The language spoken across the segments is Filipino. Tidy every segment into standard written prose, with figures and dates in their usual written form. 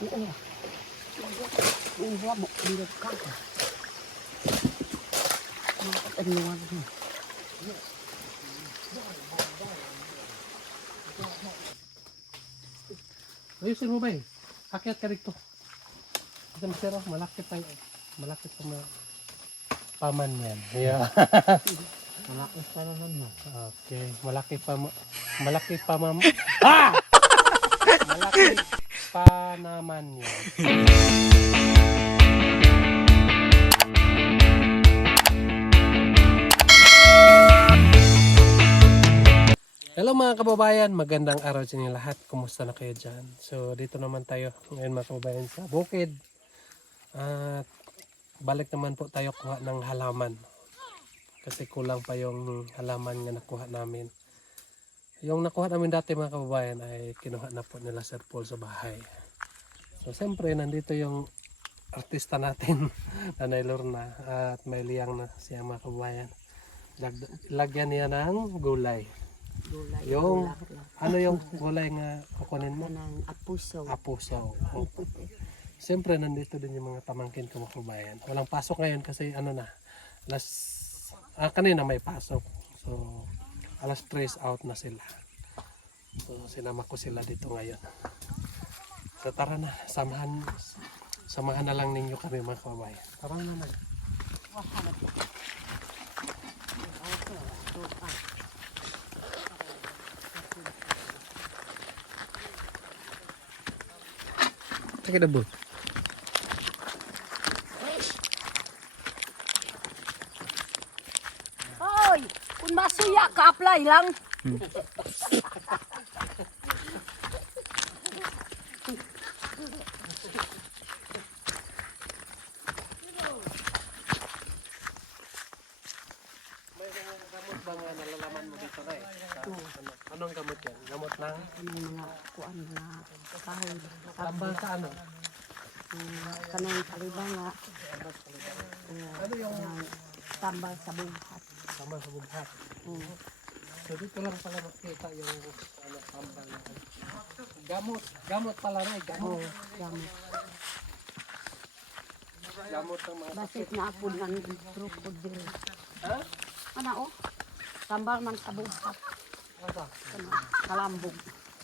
Oo. Uwa mo, hindi ka. Ano nga. Ayusin mo ba eh? Akyat ka rito. Isang siro, malaki pa yun. Malaki pa paman yan. Yeah. Malaki pa naman mo. Okay, malaki pa malaki pa ah! Malaki pa naman yan. Hello mga kababayan, magandang araw sa inyo lahat. Kumusta na kayo dyan? So dito naman tayo ngayon mga kababayan sa bukid. At balik naman po tayo kuha ng halaman. Kasi kulang pa yung halaman na nakuha namin. Yung nakuha namin dati mga kababayan ay kinuha na po nila Sir Paul sa bahay. So siyempre nandito yung artista natin, Nanay Lorna, at may liyang na siya mga kababayan. Lagyan niya ng gulay. Gulay. Yung ano yung gulay nga kukunin mo? Anang apuso. Apuso. Siyempre nandito din yung mga pamangkin ko mga kababayan. Walang pasok ngayon kasi ano na, kanina may pasok. So alas 3 out na sila. So sinama ko sila dito ngayon. So tara na, samahan na lang ninyo kami mga kababayan. Tara na. Check it out. Hoy! Kung masuya ka, apply lang. May mga gamot ba nga nalalaman mo dito na eh? Anong gamot yan? Gamot ng? Anong mga kuan na kahoy. Tambal sa ano? Kanang kalibang nga. Ano yung Tambal sa buhat. tambal sa bughat? So dito lang pala makita yung ano, tambal na gamot pala na eh. Oo, gamit. Gamot ng mga Basit na apod ng krokodil. ha? Ano o? Tambal man sa buhat. Ano? Kalambog.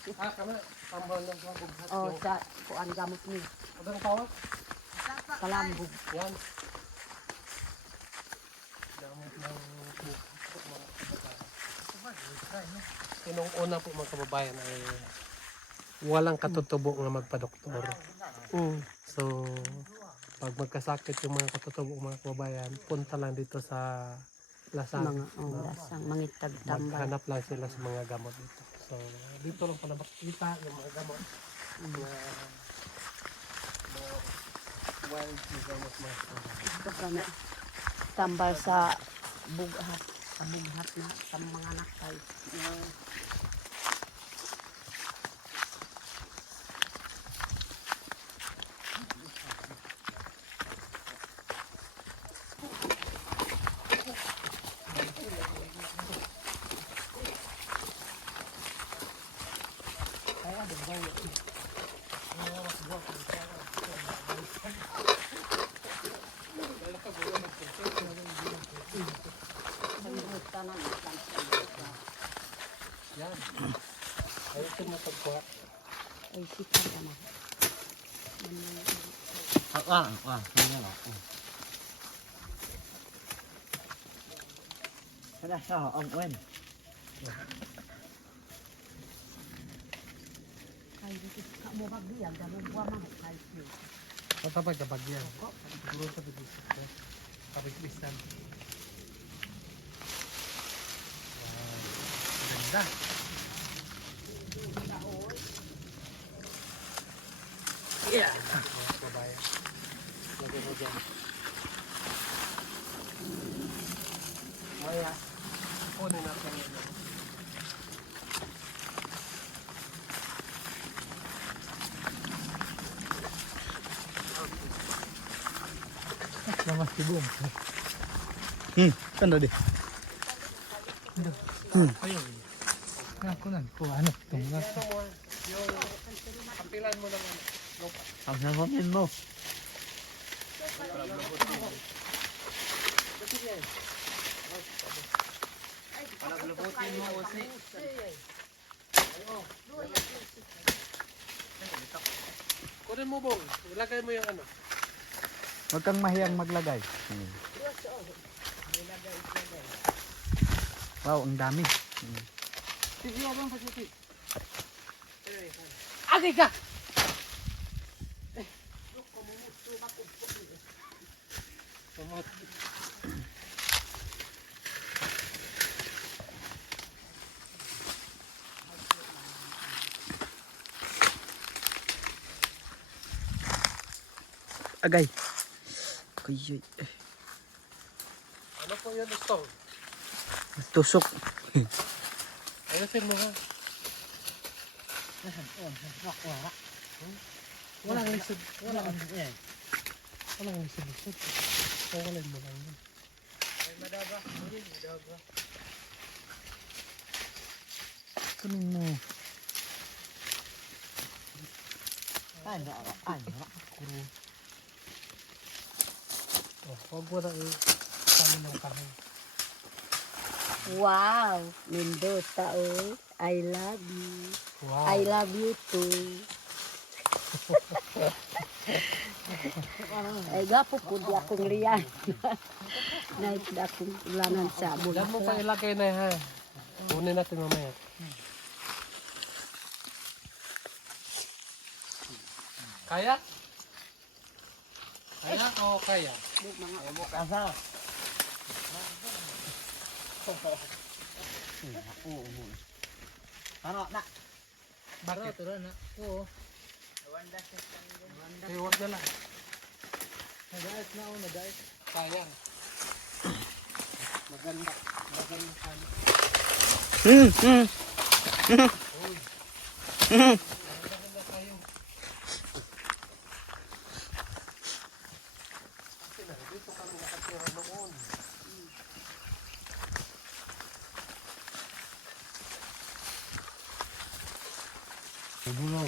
Kana tambal ng mga bughat. O sa kuan gamot ni. Anong tawag? Kalambog. Yan. Gamot ng bughat po mga kababayan. Sinong una po mga kababayan ay walang katutubo nga magpa-doktor. So, pag magkasakit yung mga katutubo mga kababayan, punta lang dito sa lasang. Mga lasang mangitag tambal. Maghanap lang sila sa mga gamot dito. So, dito lang pala makikita yung mga gamot. Mga wild gamot mga kababayan. Ito ka na. Tambal sa bughat. Sa bughat na sa mga nakay. Yan. Ayun mo pagkuha. Ay, sikat ka na. Ano lang. Kada sa ang wen. Ay, dito ka mo magbiyan. Ganun buwa man. Ay, Patapag kapag yan. Siguro sa bigis. Kapag-bisan. Ganda. Yeah. Babayan. Lagay mo dyan. Maya. Kunin natin yun. Nama sibuk. Kan tadi. Ayun. Aku nan ko ano tunggu. Yung kampilan mo lang ano. Ang hangonin mo. Panaglubutin mo usi. Kunin mo bong. Ilagay mo yung ano. Huwag kang mahiyang maglagay. Wow, ang dami. Sige, bang pasiti. Agay ka! Tumot. Agay. Kuyoy. Ano po yun ito? Tusok. Ayusin mo ha. Walang lisod. Walang lisod. Kawalan mo lang yun. Kunin mo. Oh, huwag mo na i-sali ng kahoy. Wow! Mendota, oh. I love you. Wow. I love you too. Ay, gapo po di akong riyan. Naik na akong ulanan sa Diyan mo pa ilagay na ha. Kunin natin mamaya. Kaya? Kaya o kaya? Asa? Ano na? Bakit? na. Oo. Eh, huwag na lang. Nagait na ako, nagait. Kaya. Maganda. Maganda kaya. Maganda kayo. Kasi na, dito kami nakatira noon. Bulaw.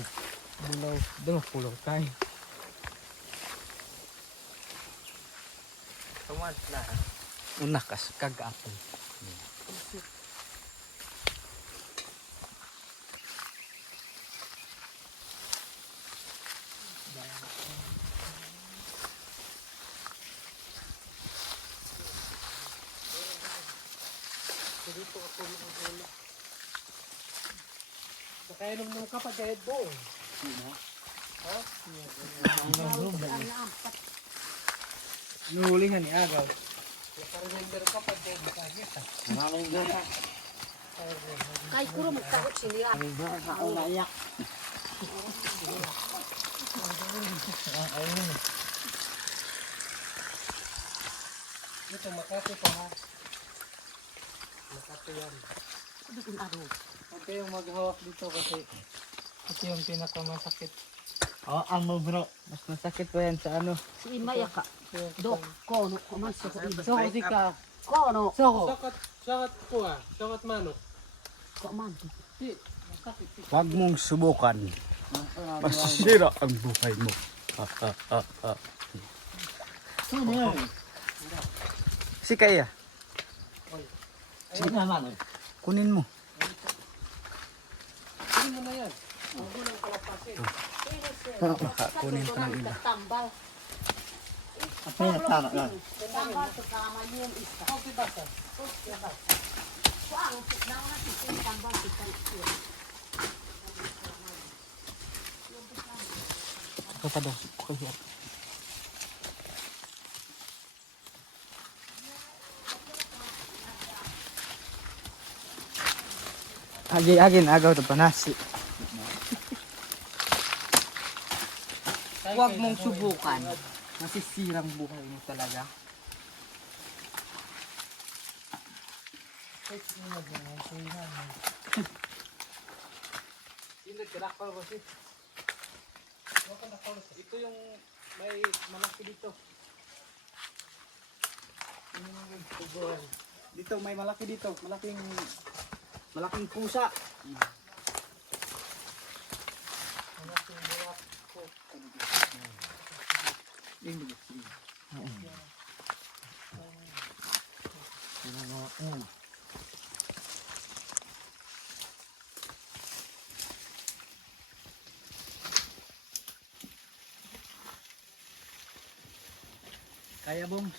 Bulaw. Doon, pulong tayo. Tumas na. Una kas kagapon. Dito ako nakakula. Nakainom ng kapag kahit buo. Ha? Nuhulingan ni Agaw. Nakaremember ka pag kahit bakit ha? Maraming gana. Kay puro magtakot sila. Ako naiyak. Ito, Makati pa ha. Makati yan. Huwag kayong maghawak dito kasi ito yung pinakamasakit. Oo, ang mo bro. Mas masakit pa yan sa ano. Si Imaya ka. Dok, kono, kuman sa ko iba. Soko di ka. Kono. Soko. Sakat ko ha. Sakat manok. Kuman. Di. Masakit. Huwag mong subukan. Masisira ang buhay mo. Si Kaya. Ayun naman. Kunin mo. Kunin mo na yan. Huwag mo nang kalapasin. Kunin ko ng iba. Tambal. Apa yung tama lang? Tambal sa kama niyo yung isa. Huwag dibasa. Kuang, naon na si tambal si Kaya. Ito pa daw. Agin, agaw ito panas. Huwag mong subukan. Masisirang buhay mo talaga. Hindi, kinakal ko si. Ito yung may malaki dito. Dito may malaki dito, malaking pusa. Malaking buwak ko. Sling. Kaya Bongs.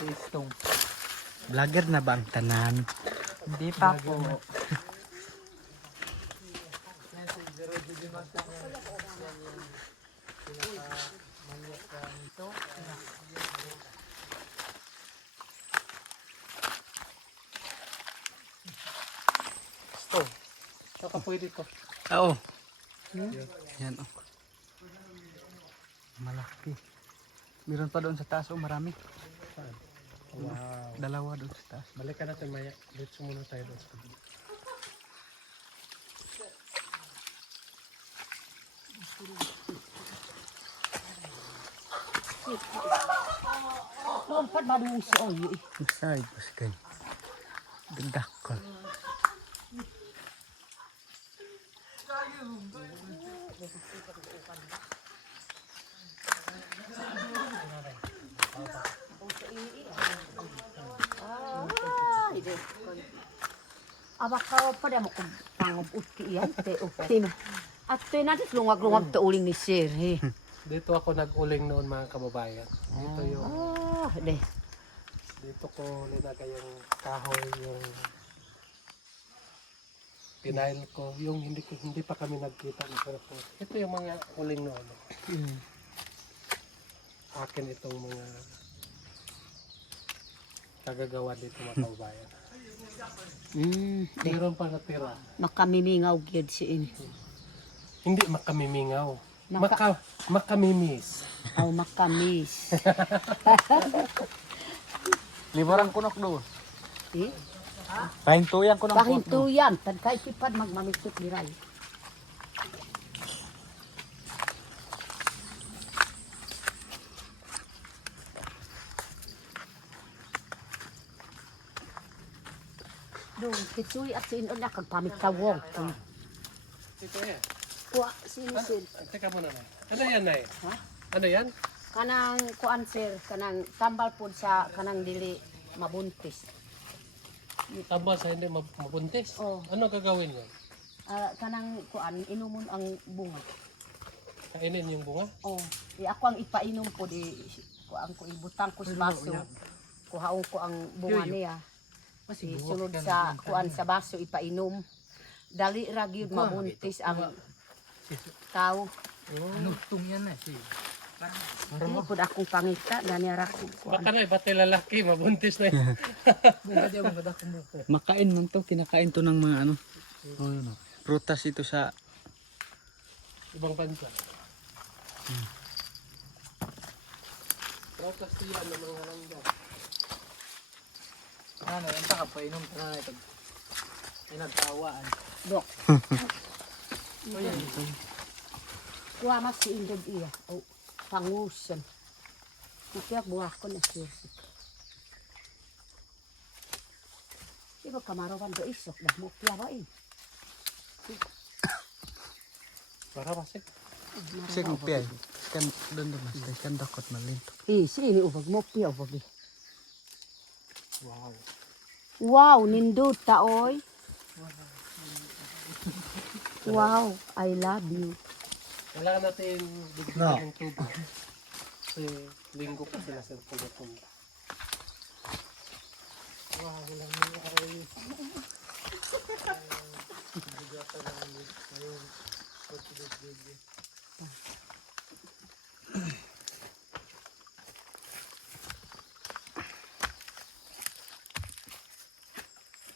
Istong. Vlogger na ba ang tanan? Hindi pa po. Saka pwede to. Oo. Yan oh. Malaki. Meron pa doon sa taas oh, marami. Saan? Wow. Dalawa doon sa taas. Balikan natin maya. Dito muna tayo doon. Lompat baru si Oy. Masay pas kay. Dagdakol. Abak kau pada mo kung pangob uti yan. Te uti na. At te natin lungag-lungag te uling ni Sir. Dito ako nag-uling noon mga kababayan. Dito yung Deh. dito ko nilagay yung kahoy, yung pinail ko, yung hindi pa kami nagkita ng po. Ito yung mga uling noon. Akin itong mga kagagawa dito mga kababayan. Meron pa natira. Makamimingaw gyud si ini. Hindi makamimingaw. Maka- Makamimis. Aw makamis. Liborang kunok do. Eh? Pahintuyan ko ng Pahintuyan, tad kay kipad magmamisot diray. Dong, kitsui at sinon na kagpamit tawong. Ito yan. Kuha, sinisid. Teka muna na. Ano yan, Nay? Ha? Ano yan? Kanang kuan sir, kanang tambal pod sa kanang dili mabuntis. Tambal sa hindi mabuntis. Oh. Ano gagawin mo? Kanang kuan inumon ang bunga. Kainin yung bunga? Oh, di ako ang ipainom po di kuan ko ibutang ko sa baso. Kuhaon ko ang bunga niya. Sunod sa kuan sa baso ipainom. Dali ra gyud mabuntis ang tao. Ano tong yan na si. Dili pud akong pangita gani ra ko kuan. Baka na, bati lalaki, mabuntis na yun. Makain man to, kinakain to ng mga ano. Oh, yun, oh. Prutas ito sa Ibang bansa. Protas yan ng mga langga. Ano, yan pa kapainom ka na ito. Pinagtawaan. Dok. Kuha mas si Indod iya. Oh, pangusan. Kaya buah ko na siya. Iba kamarawan do isok dah mo piyawain. Para masik. sing piyay. Kan doon mas kay kan dakot malinto. Sini ubag mo piyaw ubag. Wow. Wow, nindot ta oy. Wow, I love you. Kailangan natin bigyan ng tubo. Kasi linggo pa sila sa pagpunta. Wow, walang nangyari.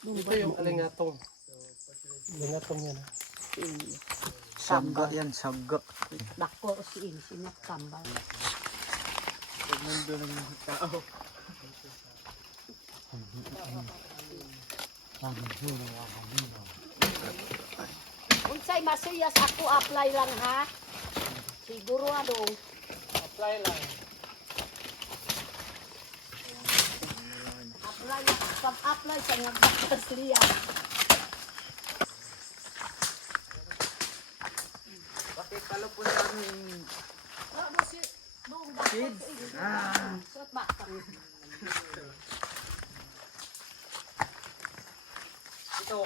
Ito yung alingatong. Alingatong yan. Sagga yan, sagga. Dako si ini sinak tambal. Unsay masuyas ako apply lang ha. Siguro adong. Apply lang. Apply na. Pag-apply sa nagbakas liya. Bakit talo po sa aming Ano si buong bakit? Suot ba? ito.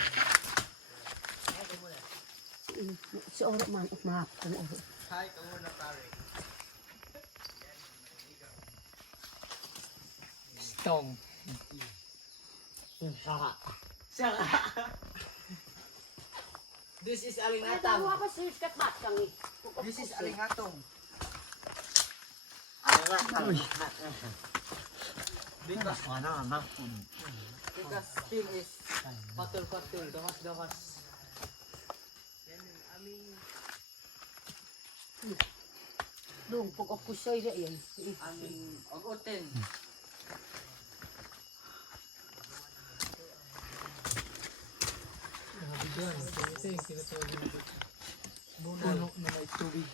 Si Oro man, ukma. Ang Oro. Hi, kamu na pare. Stong. This is Ay, alingatong. dawa ako si Kat Batang eh. This is alingatong. Because still is patul-patul, damas-damas. Dong, pag ako siya yan. Aming ogoten. Ito yung tinatawag ng puno na may tubig.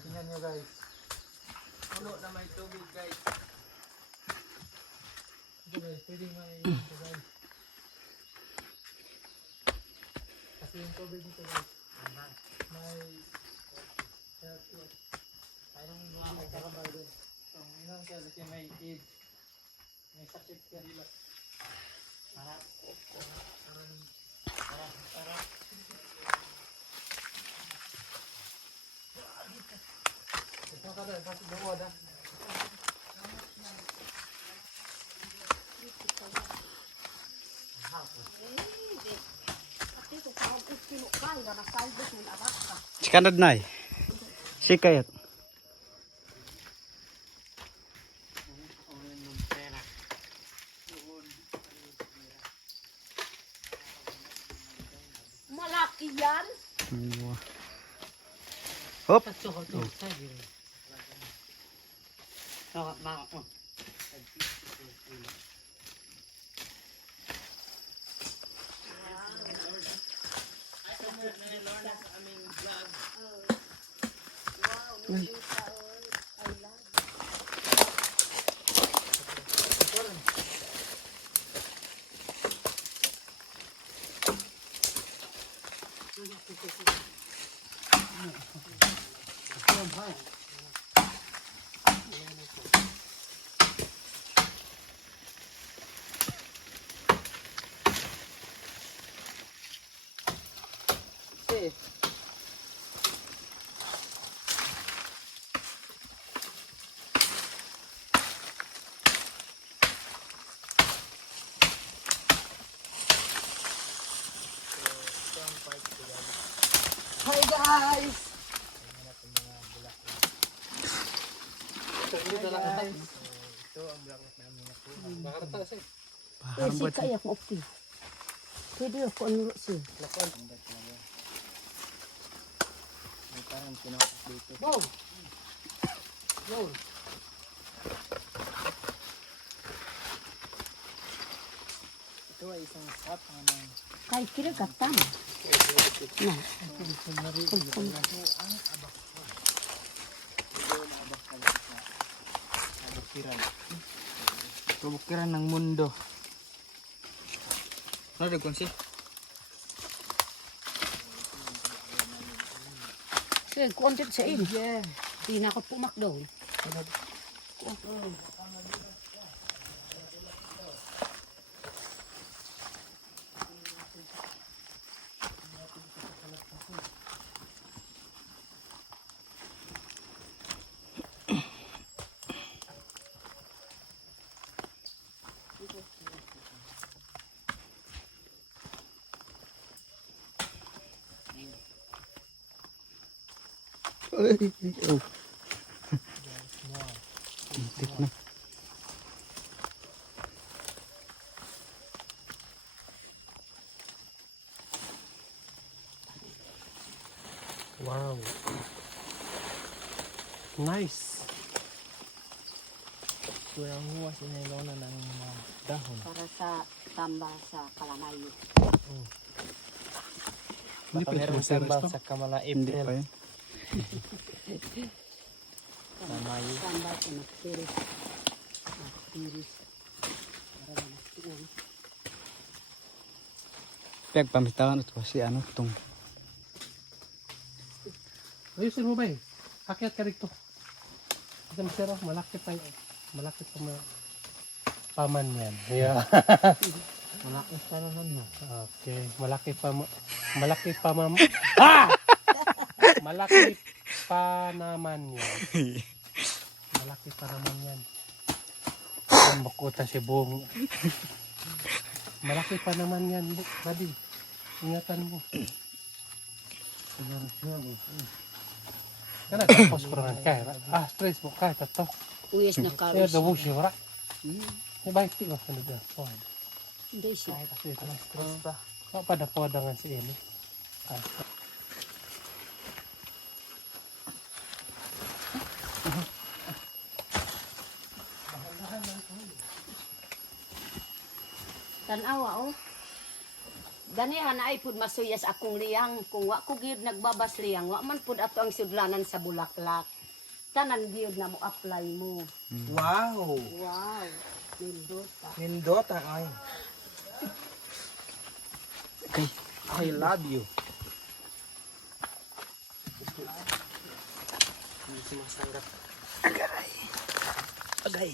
Tingnan nyo guys. Puno na may tubig, guys. Ito guys, pwede may ito guys. Kasi yung tubig nito guys, may parang may karabal doon. So, yun siya kasi may aid. May sakit siya nila. Para. Ito ka doon, kasi doon da. Sikanad na eh. Sikayat. Malaki yan. Hop. Hi guys! Eh, si kaya ko opti. Pwede ako ano si. Wow! Ito ay isang sap ng Kay kira katang. Na. kabukiran ng mundo. Ano dagkon si? Sige, kontit sa in. Di na ako pumakdaw. Oh. Tik na. Wow. Nice. ko ng huwas inilona ng mga dahon. Para sa tamba sa kalamayo. Hindi Baka pa meron ito tambal sa Kamala Hindi pa April. yun. Mamayo. Tamba sa nagtiris. Nagtiris. Para na nagtiris. Pagpamitawan ito kasi ano itong Ayusin mo ba eh? Akyat ka rito. Ito sir, malaki pa yun. Malaki pa paman yan. Yeah. Malaki pa naman mo. Okay. Malaki pa Ah! Malaki pa naman yan. Malaki pa naman yan. Ang bukuta si buong. Malaki pa naman yan, buddy. Ingatan mo. Kana tapos kurang kaya. Stress mo kaya tato. Uyes na Kaya karos. daw siya wala. Ni baik ti mas ano da. Oh. Hindi siya. Kasi ito. Stress pa. Pada si ini. Tanawa oh. Ganihan na ay pud masuyas akong liyang kung wa ko gyud nagbabas liyang wa man pud ato ang sudlanan sa bulaklak. Tanan gyud na mo apply mo. Wow! Wow. Nindota. Nindota ay. okay. I love you. Hindi sumasanggap. Agay.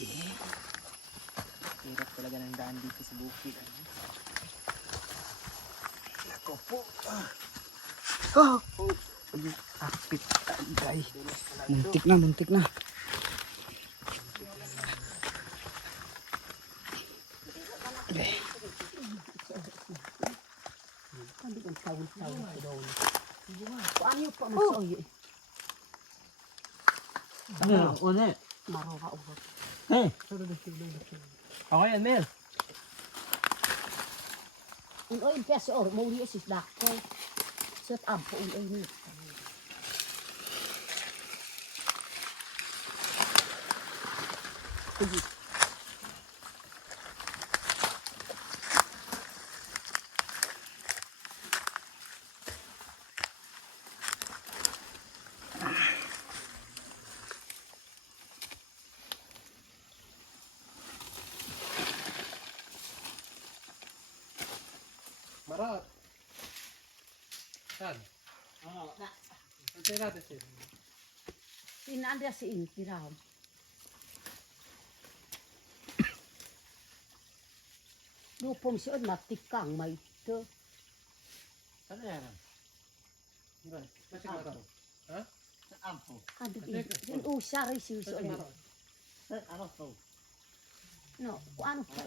Hirap talaga ng daan dito sa bukid. Ako po. Oh. Apit agay. Muntik na. Hindi kang tawon-tawon ko daw. Kuan yo pa masoy. Ano? Une. Maro ka ugot. Okay yan, Mel. Unoy peso or mo ri sis dakko. Set up po unoy ni. Marat. Kan. Antay natin siya. Inanda si Intiraw. Lupong siya matikang may ito. Ano yan? Masih marat. Ha? Ado din usari siya sa ulo. Ano to? No, kuano pa.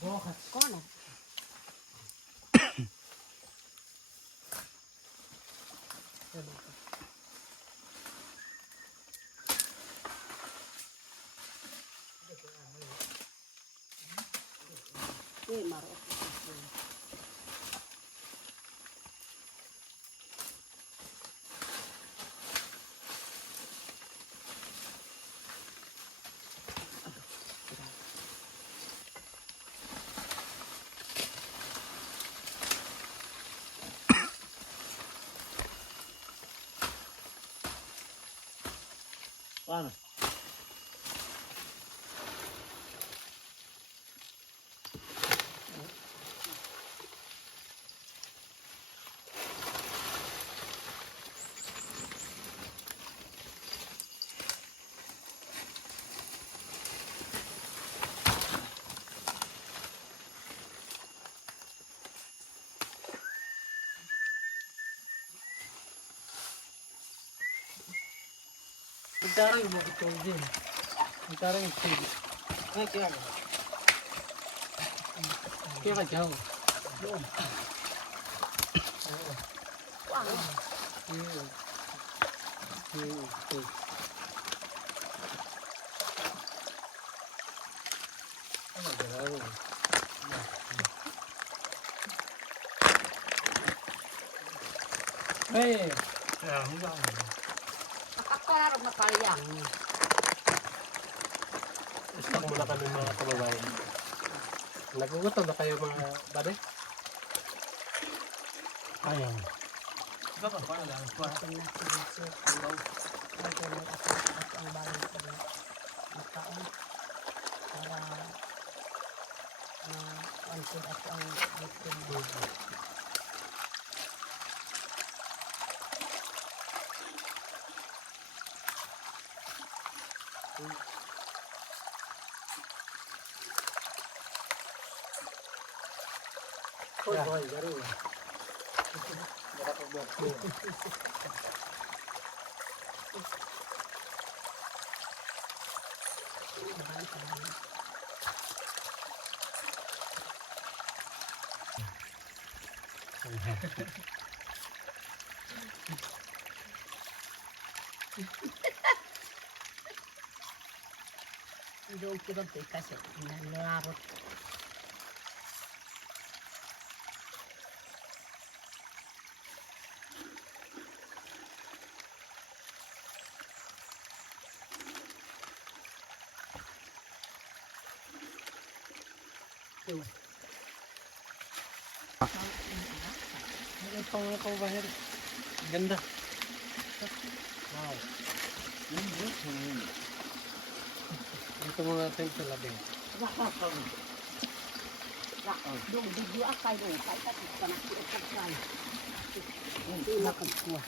Bukas. Kono. Maro. Paano? Magkara yung mga ito din. Magkara yung ito. Ay, kaya nga. Kaya ka dyan. Hey! Nakakaro na kayang. Stop muna kami mga kababayan. Nagugutom na kayo mga bade? Ayaw. Ito na siya. Ito na at ang bayan ko na makaon para answer at ang victim mo. Doon ko lang kasi nangarot. Ano pang mga kababayan? Ganda. Wow. Dito muna natin sa labing. Doon video akay doon kay at panakit at kay. Hindi na kuha.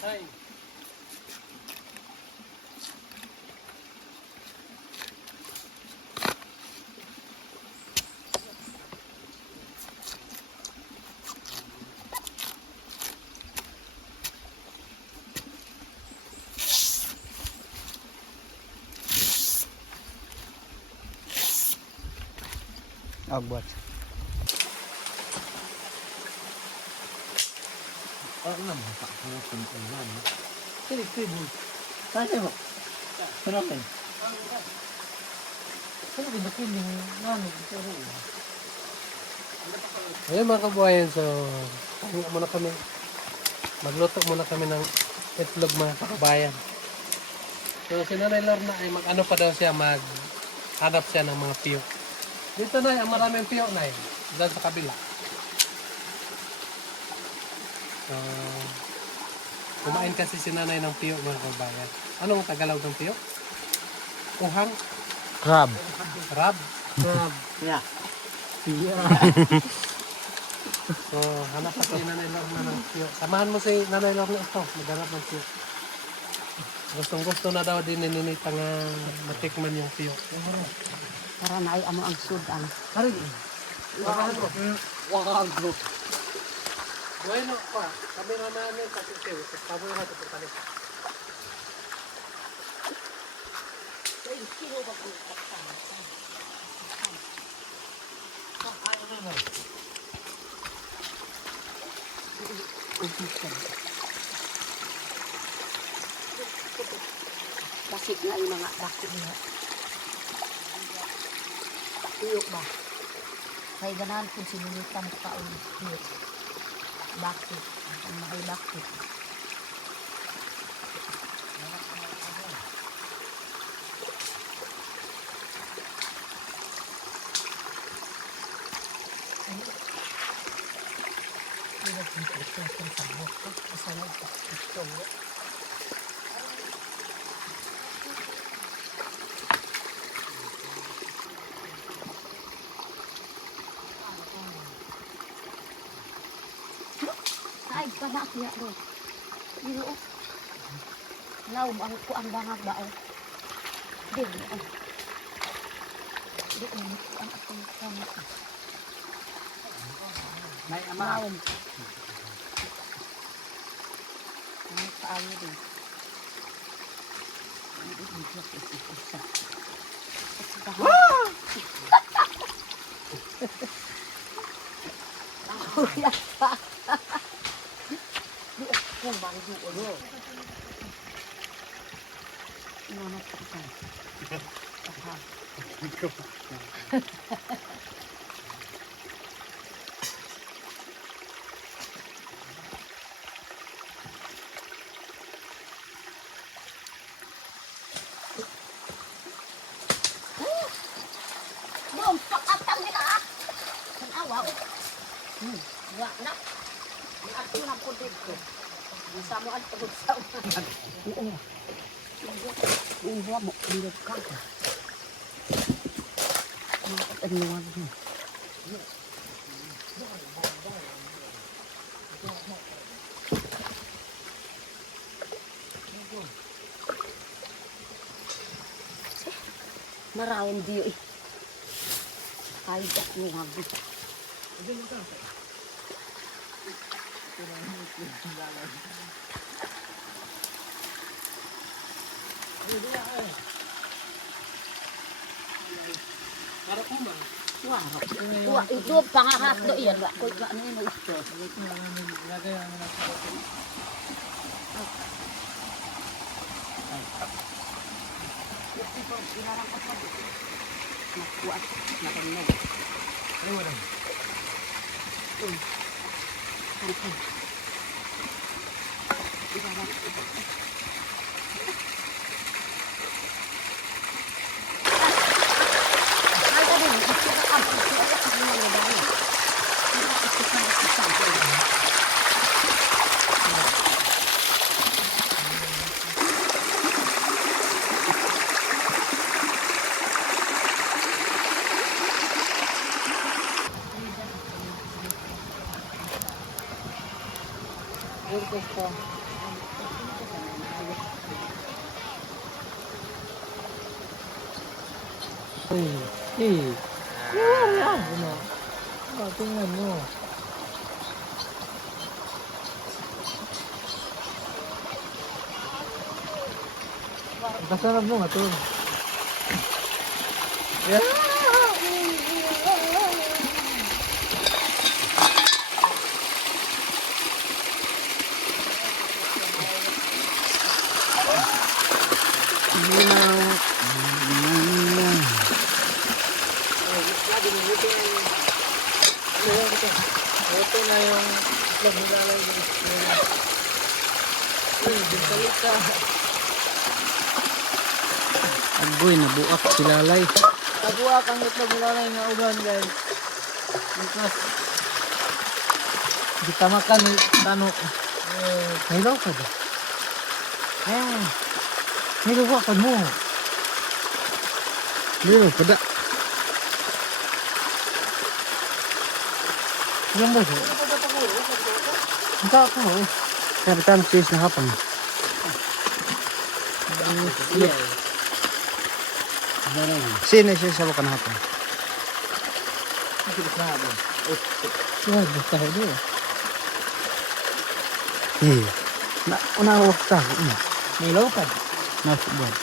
Hi. Agbat. Ayun mga kababayan, so muna kami. Magluto muna kami ng itlog mga kababayan. So si Nanay Lorna ay mag-ano pa daw siya, mag-hanap siya ng mga piyok. Dito na, ang maraming piyok na dahil sa kabila. So, kumain kasi si Nanay ng piyok mga kababayan. Anong Tagalog ng piyok? Uhang? Crab. Crab? Crab. Yeah. So, hanap pa si Nanay Lorna ng piyok. Samahan mo si Nanay Lorna ito, maghanap ng piyok. Gustong gusto na daw din ni Ninita nga matikman yung piyok. Para na ay amo ang sudan. Hari, Wag. bueno pa, kami na namin kasi siya, pabo na ito pagkalit. Basik na yung mga bakit niya. Tuyok ba? Kaya ganahan kung sinulitan ka o tuyok. Bakit? Ang mahal bakit? Hindi ba kung ito ang sabot ko? Isa na ito. Ay, panak niya doon. Dilo. Naum ang kuang bangag ba? Di, ay. Di, ang akong kamot. May ama. Naum. Ang kaayo din. Kuya pa. Di kung bangdu ulo. Namat ka. Aha. Bom, pakatang nila. Kan awa. Wa na. Ni ako na po dito. Bisa mo at pagod sa ulan. Oo. Uwa mo, bilog ka. Ano nga din. Marawin diyo eh. Kahit at nuwag. Para kumang. Wah, itu pangahat do iyan. Kung ano yun ito. Nakuat, nakunog. Ay, wala. Tingnan mo. Kasarap mo nga to. Ito na yung itlog nilalay mo. Bintalit ka. Agoy, nabuak si Lalay. Nabuak ang itlog nilalay nga uban guys. Because di tamakan ni Tano. Hilaw ka ba? Niluwa ka mo. Hilaw ka da. Yan ba siya? Hindi ako. Kapitan sis na hapang. Sino siya sa baka na hapang? Siya, gusto ko doon. Na unawak ta. Nilaw ka. Na football.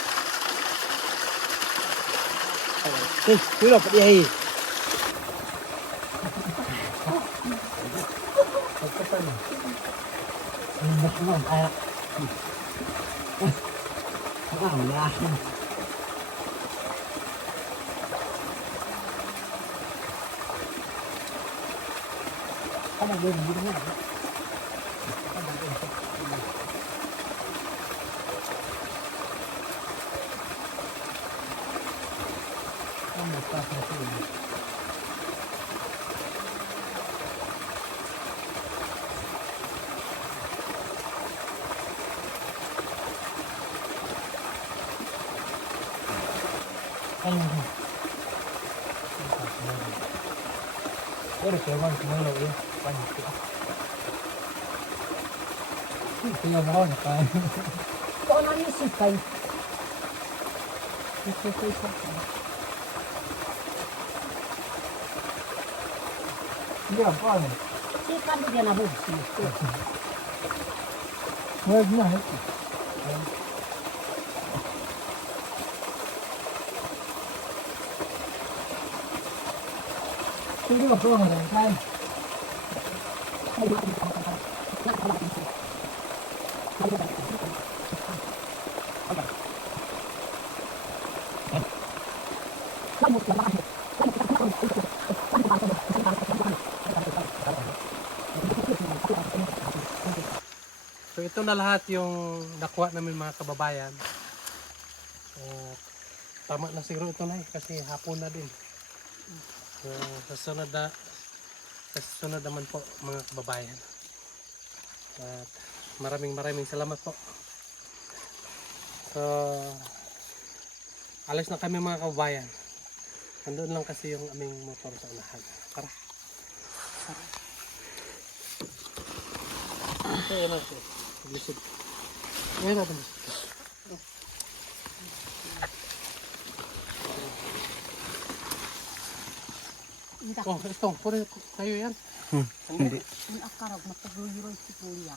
Nilaw ka diya. Pero kaya man kumulaw yun. Panik ko. Tingnan mo ako nakain. Kung ano yung sikay. Hindi ang paano. Sikay mo dyan na bugsi. Wag na. Hindi ka pa mga kain. So ito na lahat yung nakuha namin mga kababayan. So, tama na siguro ito na kasi hapon na din. So, sa sunod naman po mga kababayan. At maraming salamat po. So, alis na kami mga kababayan. Nandun lang kasi yung aming motor sa unahan. Tara. Ito yun natin. Lisod. Ngayon natin. Oh, ito. Puro tayo yan. Hindi. Ang akarag, mataguliro si Kuya.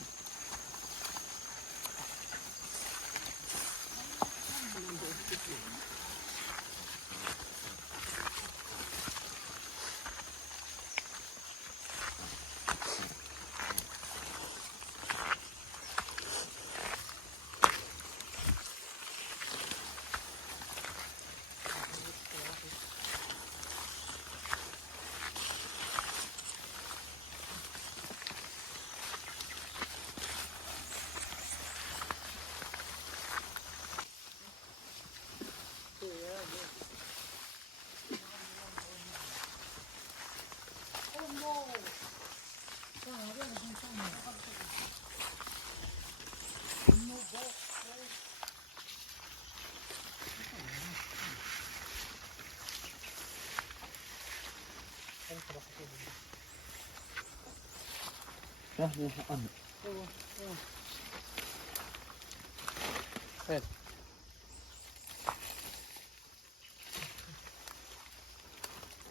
Fred.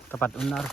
Tapat unar.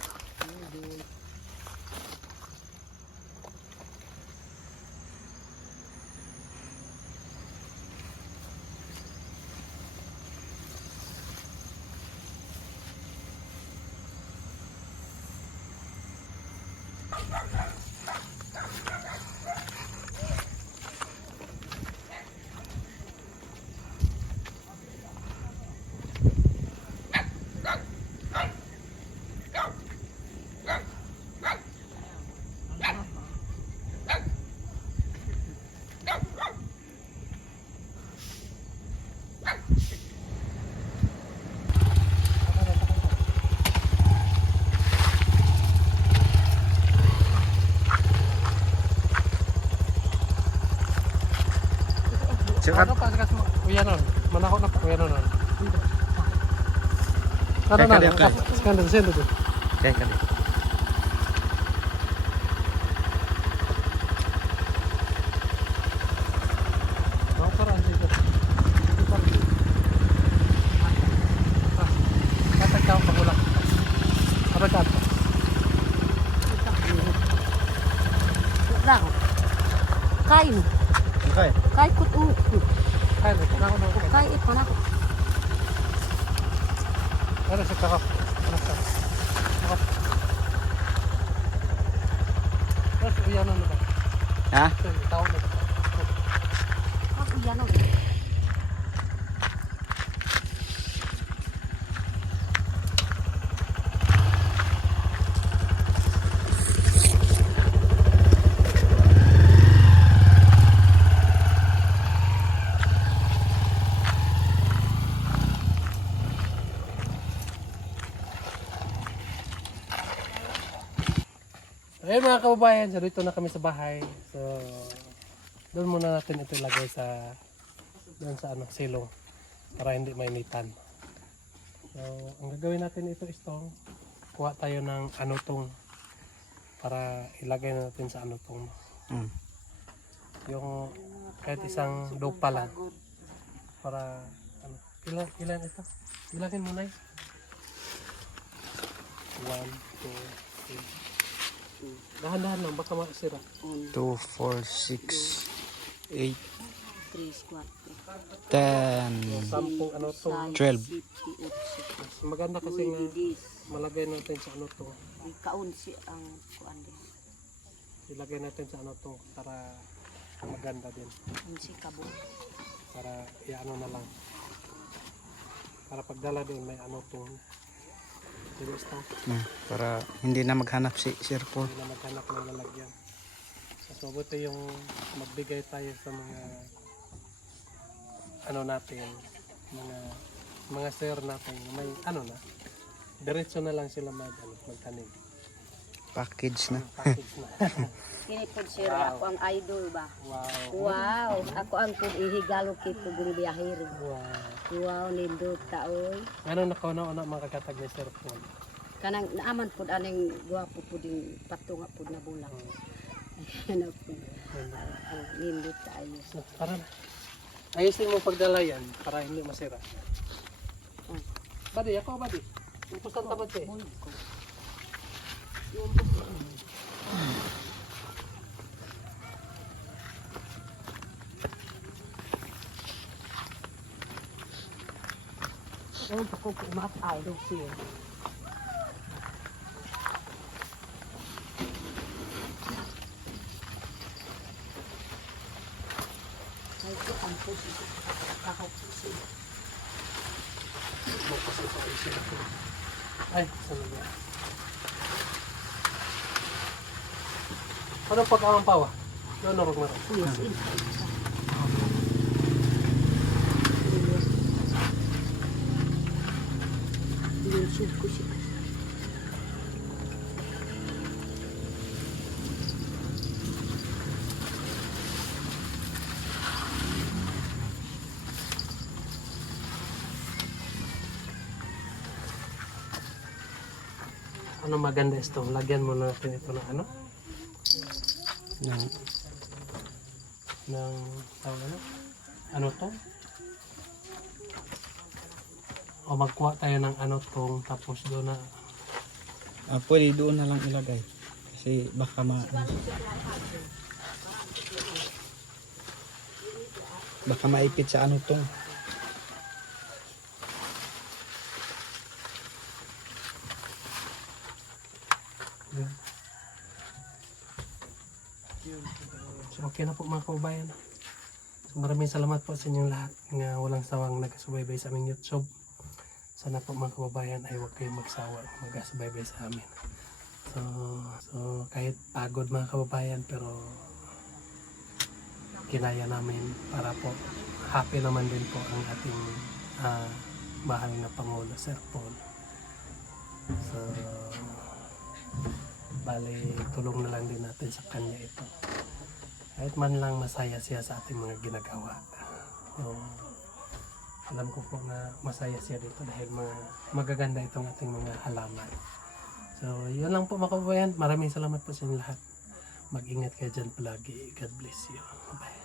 Ano pa sa kasmo? Kuya nun. Manako na po kuya nun. Ano na? Skandal sendo to. Kaya kali. Mau parang dito. Kata kau pagulak. Apa kata? Lang. Kain. Okay. Kain kut u. Ay, nako na. Kain it mana. Ano sa kakap? Ano sa? Kakap. Terus kuya nun ba? Ha? Tahu na. Ako yan o. Ayun mga kababayan, so dito na kami sa bahay. So doon muna natin ito ilagay sa doon sa silong para hindi mainitan. So ang gagawin natin ito is tong kuha tayo ng anutong para ilagay natin sa anutong. Mm. Yung kahit isang lupa lang para ano, ilan ito? Ilagin mo na 1, 2, 3. Dahan-dahan lang, baka masira. 2, 4, 6, 8, 3, 4, 10, Sampung ano to. 12. Mas maganda kasi nga malagay natin sa ano to. Kaun si ang kuan din. ilagay natin sa ano to para maganda din. Ang sikabo. Para iano na lang. Para pagdala din may ano to. Basta Para hindi na maghanap si Sir Paul. hindi na maghanap ng lalagyan. So buti yung magbigay tayo sa mga ano natin, mga sir natin, may ano na, diretso na lang sila magtanim. Package na. Package na. Kini po sir, Wow. ako ang idol ba? Wow. Wow, ako ang pud ihigalo kay pugong biyahero. Wow. Wow, nindot ka oy. Ano nakauna-una mga kakatag ni Sir Paul? Kanang naaman pud aning gwapo pud yung patunga pud na bulang. Ano po? Nindot ka ayo. So, para na. Ayusin mo pagdala yan para hindi masira. Badi, ako badi. Upusan tabad eh. Ayun pa ko umapaw daw siya. Ay, ko ang pusi. Kakapusi. Ay, saan ba? Ano pagkakampawa? Doon narog na rin. Yes, yung sud ko siya. Ano maganda ito? Lagyan mo natin ito ng ano? Ng tawag ano? Ano to? O magkuha tayo ng ano tong tapos doon na Pwede doon na lang ilagay. Kasi baka maipit sa ano tong. So okay na po mga kababayan. So maraming salamat po sa inyong lahat nga walang sawang nagasubaybay sa aming YouTube. Sana po mga kababayan ay huwag kayong magsawa magasubaybay sa amin. So kahit pagod mga kababayan pero kinaya namin para po happy naman din po ang ating mahal na Pangulo Sir Paul. So bali tulong na lang din natin sa kanya ito. Kahit man lang masaya siya sa ating mga ginagawa. So, alam ko po na masaya siya dito dahil magaganda itong ating mga halaman. So, yun lang po mga kababayan. Maraming salamat po sa inyo lahat. Mag-ingat kayo dyan palagi. God bless you. Bye.